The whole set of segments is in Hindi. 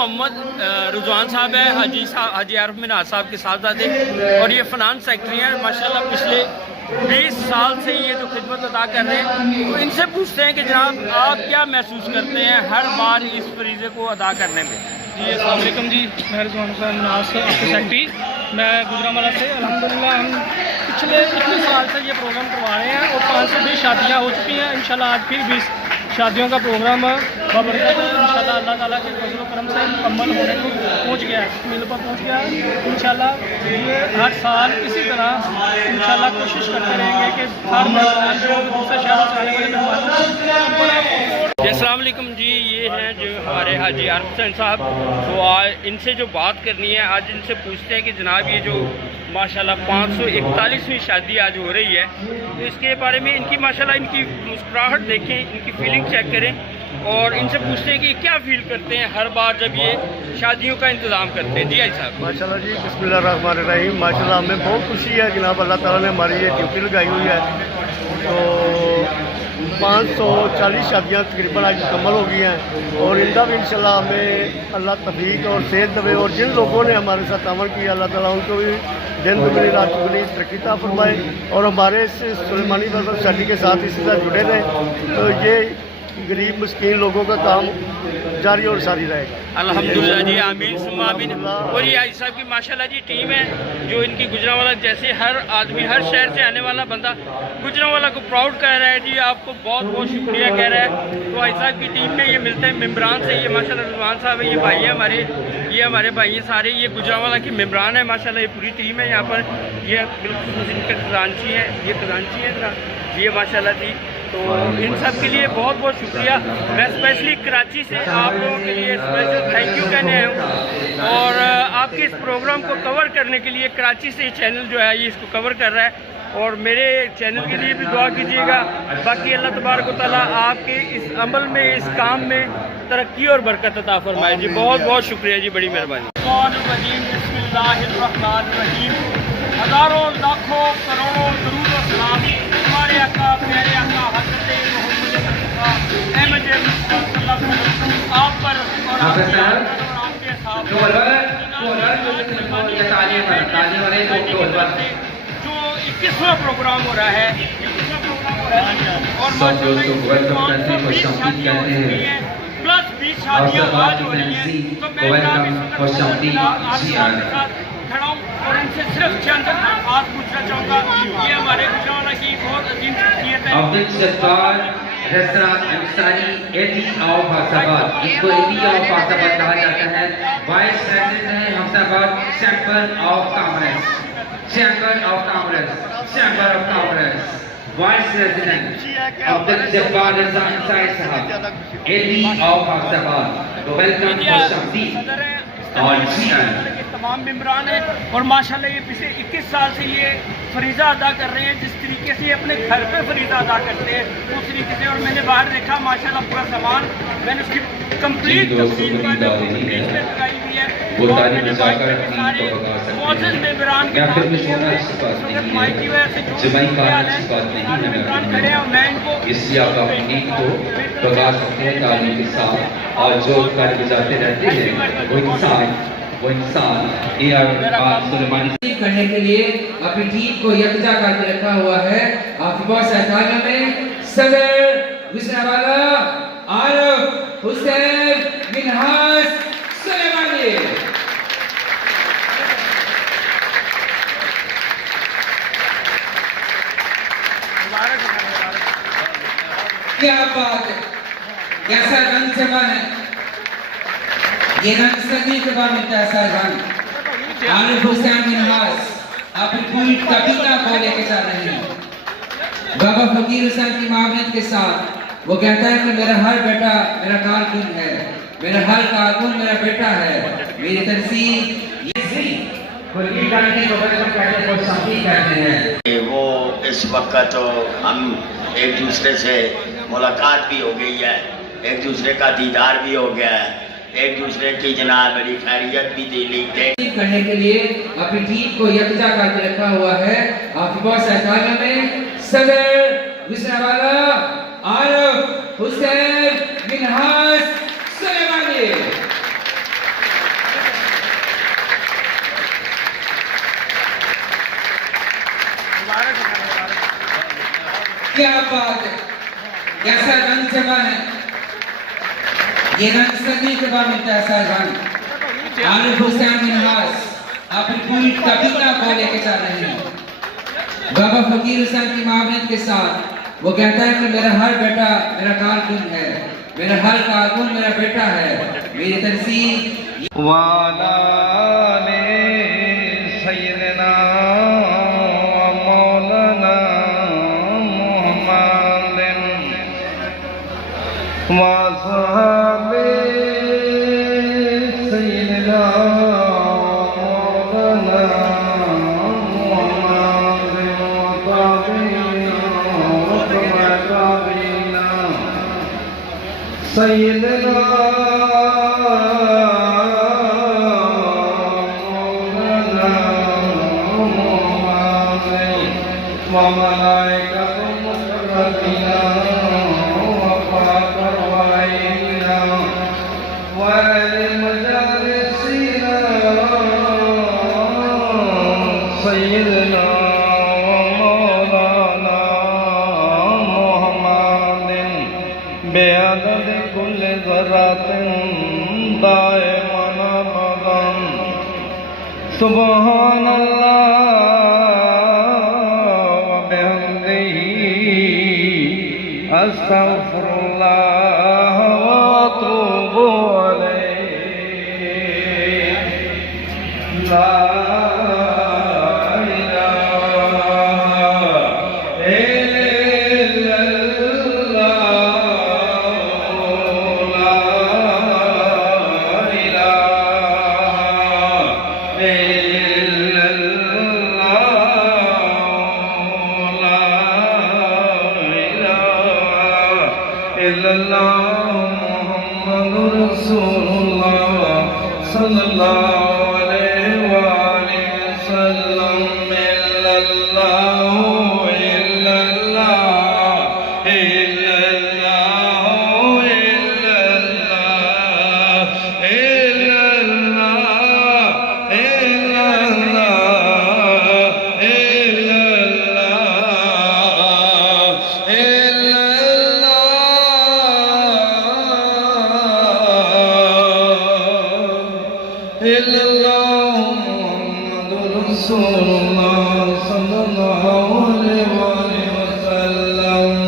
मोहम्मद रुजवान साहब है, हाजी आरिफ मिनाज साहब के साहबजादे, और ये फ़नान सेक्रेटरी हैं। माशाल्लाह पिछले 20 साल से ये जो खिदमत अदा कर रहे हैं। तो इनसे पूछते हैं कि जनाब आप क्या महसूस करते हैं हर बार इस फरीज़े को अदा करने में? जी अस्सलाम वालेकुम जी, मैं रिजवान मिनाज आपके सेक्रेटरी, मैं गुजरांवाला से। अल्हम्दुलिल्लाह हम पिछले 21 साल से ये प्रोग्राम करवा रहे हैं और 5 से 20 शादियाँ हो चुकी हैं। इंशाल्लाह आज फिर 20 शादियों का प्रोग्राम बबरकत इंशाल्लाह अल्लाह ताला के फजल करम से मुकम्मल होने को पहुँच गया है, मिल पर पहुँच गया है। इंशाल्लाह ये हर साल इसी तरह इंशाल्लाह कोशिश करते रहेंगे कि हर मेहमान जो दूसरे शहरों से आने वाले मेहमान। अस्सलाम वालेकुम जी, ये हैं जो हमारे हाजी आरिफ हुसैन साहब। तो आज इनसे जो बात करनी है, आज इनसे पूछते हैं कि जनाब ये जो माशाल्लाह 541वीं शादी आज हो रही है, तो इसके बारे में इनकी माशाल्लाह इनकी मुस्कुराहट देखें, इनकी फीलिंग चेक करें और इनसे पूछते हैं कि क्या फील करते हैं हर बार जब ये शादियों का इंतज़ाम करते हैं। जी आई साहब। माशाल्लाह जी, बिस्मिल्लाहिर्रहमानिर्रहीम। माशाल्लाह हमें बहुत खुशी है जनाब, अल्लाह ताला ने हमारी ये ड्यूटी लगाई हुई है। तो 540 शादियाँ तकरीबन आज मुकम्मल हो गई हैं और इनका भी इंशाल्लाह हमें अल्लाह तौफीक और सेहत देवे, और जिन लोगों ने हमारे साथ अमल किया अल्लाह ताला उनको भी दिन दुगनी रात चुगनी तरक्की अता फरमाए और हमारे इस सुलेमानी मजहब शादी के साथ इसी तरह जुड़े रहें। तो ये गरीब मस्कीन लोगों का काम जारी और सारी रहेगा। अल्हम्दुलिल्लाह जी, आमीन सुम्मा आमीन। और ये हाजी साहब की माशाल्लाह जी टीम है जो इनकी गुजरांवाला, जैसे हर आदमी हर शहर से आने वाला बंदा गुजरांवाला को प्राउड कर रहा है जी, आपको बहुत बहुत शुक्रिया कह रहा है। तो हाजी साहब की टीम में ये मिलते हैं मेम्बरान से, ये माशाल्लाह रुजवान साहब है, ये भाई है हमारे, ये हमारे भाई हैं सारे, ये गुजरांवाला की मेम्बरान है माशाल्लाह। ये पूरी टीम है यहाँ पर, ये बिल्कुल इनके खजानची हैं, ये खजानची हैं ये माशाल्लाह जी। तो इन सब के लिए बहुत बहुत शुक्रिया। मैं स्पेशली कराची से आप लोगों के लिए स्पेशल थैंक यू कहने आया हूँ, और आपके इस प्रोग्राम को कवर करने के लिए कराची से चैनल जो है ये इसको कवर कर रहा है, और मेरे चैनल के लिए भी दुआ कीजिएगा। बाकी अल्लाह तबारक व तआला आपके इस अमल में, इस काम में तरक्की और बरकत अता फरमाए जी। बहुत बहुत शुक्रिया जी, बड़ी मेहरबानी। हज़ारों लाखों करोड़ों दरूद और सलाम हमारे आका प्यारे आका हज़रत मोहम्मद आप पर और आपके साथ जो 21वां प्रोग्राम हो रहा है, 21वां प्रोग्राम हो रहा है और प्लस 20 शादियाँ आज हो रही हैं। तो मैं खड़ा हूँ और इनसे सिर्फ चंद बात पूछना चाहूँगा। ये हमारे गुजरांवाला की बहुत अजीम शख्सियत है। रेस्टोरेंट अंसारी एडी ऑफ हफ्साबाद, इसको एडी ऑफ हफ्साबाद कहा जाता है। वाइस प्रेसिडेंट है Hafizabad chamber of commerce, chamber of commerce, chamber of commerce. Vice president Abdul Jabbar Raza Ansari साहब, एडी ऑफ हफ्साबाद। तो वेलकम और तमाम मेम्बरान हैं और माशाल्लाह ये पिछले 21 साल से ये फरीज़ा अदा कर रहे हैं। जिस तरीके से ये अपने घर पे फरीज़ा अदा करते हैं उस तरीके से, और मैंने बाहर देखा माशाल्लाह पूरा सामान, मैंने उसकी कंप्लीट तफसील लगाई हुई है। और मैंने सारे मौजूद मेम्बरान के माइक की वजह से जो मेम्बरान खड़े हैं मैं इनको और जो कर गुजारते रहते हैं वो इंसान सुलेमानी करने के लिए अपनी टीम को यकजा करके रखा हुआ है। आपके पास अखाड़ा में सदर गुजरांवाला आरिफ हुसैन मिनहाज सुलेमानी। क्या बात है, कैसा रंग जमा है, ये रंग सदी के बाद मिलता है। साहब आरिफ हुसैन मिनहाज अपनी पूरी कबीला को लेके जा रहे हैं। बाबा फकीर हुसैन की मामले के साथ वो कहता है कि मेरा हर बेटा मेरा कारकुन है, मेरा हर कारकुन मेरा बेटा है, मेरी तरसील वो इस वक्त तो हम एक दूसरे से मुलाकात भी हो गई है, एक दूसरे का दीदार भी हो गया है, एक दूसरे की जनाब बड़ी खैरियत भी दी करने के लिए अपनी टीम को यकजा करके रखा हुआ है। आपके पास अखाड़ा में सदर गुजरांवाला आरिफ हुसैन मिनहाज सुलेमानी। बात कैसा रंग जमा है, ये रंग सदी के बाद मिलता है साहब। आरिफ हुसैन मिनहास अपनी पूरी कबीला को लेके चल रहे हैं बाबा फकीर हुसैन की मामले के साथ। वो कहता है कि मेरा हर बेटा मेरा कारकुन है, मेरा हर कारकुन मेरा बेटा है। मेरी तनसीब वाला ने सैयदना मौलाना मुहम्मद वा सहाबे सैयदना मौलाना मुहम्मद वा ताबीना सैयदना सैयदना मौलाना मुहम्मद बेअदद कुल ज़र्रातिन दाइमन अबदन सुब्हानल्लाह व बिहम्दिही अस्तगफिरुल्लाह व अतूबु अलैहि। ला मुहम्मदुर रसूलुल्लाह सल्लल्लाहु अलैहि व आलिहि वसल्लम। इल्लल्लाहु इल्लल्लाह इल्लल्लाहु इल्लल्लाह इल्लल्लाह इल्लल्लाह मुहम्मदुर रसूलुल्लाह सल्लल्लाहु अलैहि वसल्लम।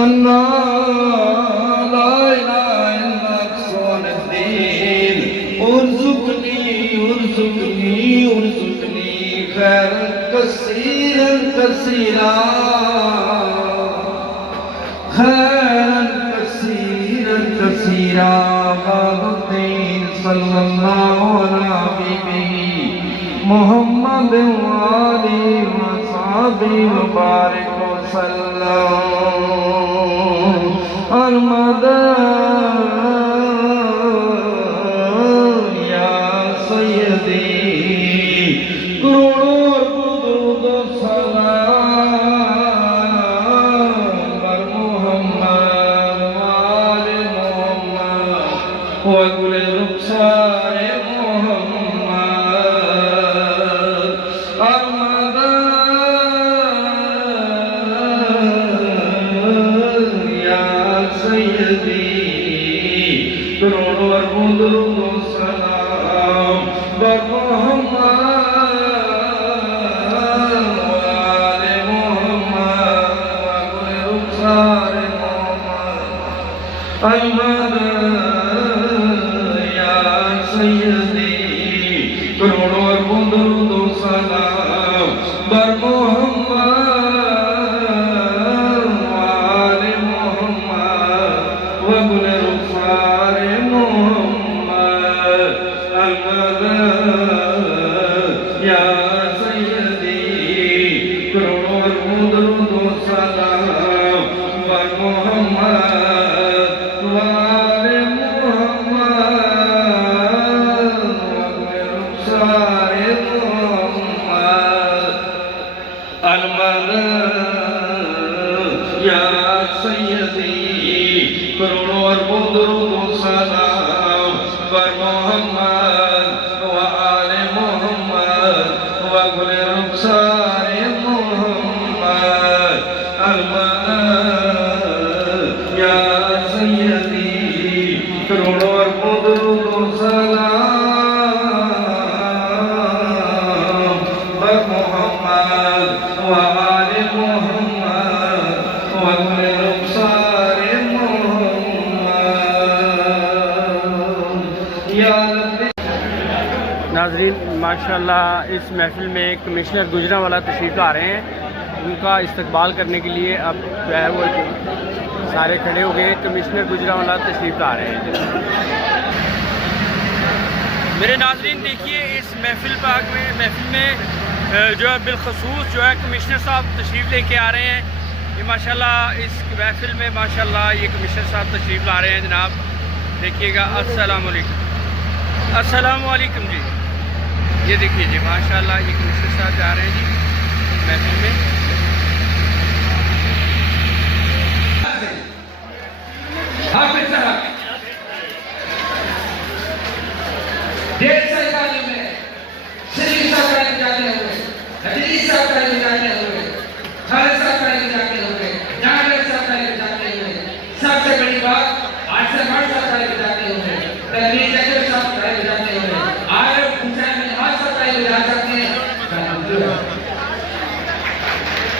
अन्ना ला इलाहा इल्ला अक्सुद्दीन उर्जुकनी खैर कसीरन कसीरा बादुद्दीन सल्लल्लाहु अलैहि मोहम्मद वाली वसाबी मुबारक वसल्लम अलमद या सय्यदी करोड़ों दुरूद सलाम बर मोहम्मद वाले मोहम्मद व गुले रुखसारे मोहम्मद अलमद या सय्यदी करोड़ों अरबों दुरूद सलाम बर मोहम्मद वाले मोहम्मद व गुले रुखसारे मोहम्मद अलमद या सय्यदी करोड़ों अरबों दुरूद सलाम बर मोहम्मद वाले मोहम्मद व गुले रुखसारे मोहम्मद अलमद या सय्यदी करोड़ों अरबों दुरूद सलाम बर मोहम्मद वाले मोहम्मद व गुले रुखसारे मोहम्मद अलमद या सय्यदी करोड़ों अरबों दुरूद सलाम बर मोहम्मद व आले मोहम्मद व गुले रुखसारे मोहम्मद अलमद या सय्यदी करोड़ों अरबों दुरूद सलाम बर मोहम्मद व आले मोहम्मद व गुले रुखसारे मोहम्मद या रब्बी। नाजरीन माशाल्लाह इस महफिल में कमिश्नर गुजरांवाला तशरीफ़ ला रहे हैं। उनका इस्तकबाल करने के लिए अब जो है वो सारे खड़े हो गए। कमिश्नर गुजरांवाला तशरीफ़ ला रहे हैं। मेरे नाजरीन देखिए इस महफिल में जो है बिलखसूस जो है कमिश्नर साहब तशरीफ़ लेके आ रहे हैं। ये माशाल्लाह इस महफिल में माशाल्लाह ये कमिश्नर साहब तशरीफ़ ला रहे हैं। जनाब देखिएगा। अस्सलाम वालेकुम जी। ये देखिए जी माशाल्लाह ये कमिश्नर साहब जा रहे हैं जी महफिल में। हाफिज साहब डेढ़ साल में शरीफ साहब का जाते हुए हदीस साहब का जाते हुए खालिद साहब का जाते हुए जावेद साहब का जाते हुए सबसे बड़ी बात आज से 8 साल का जाते हुए तकलीफ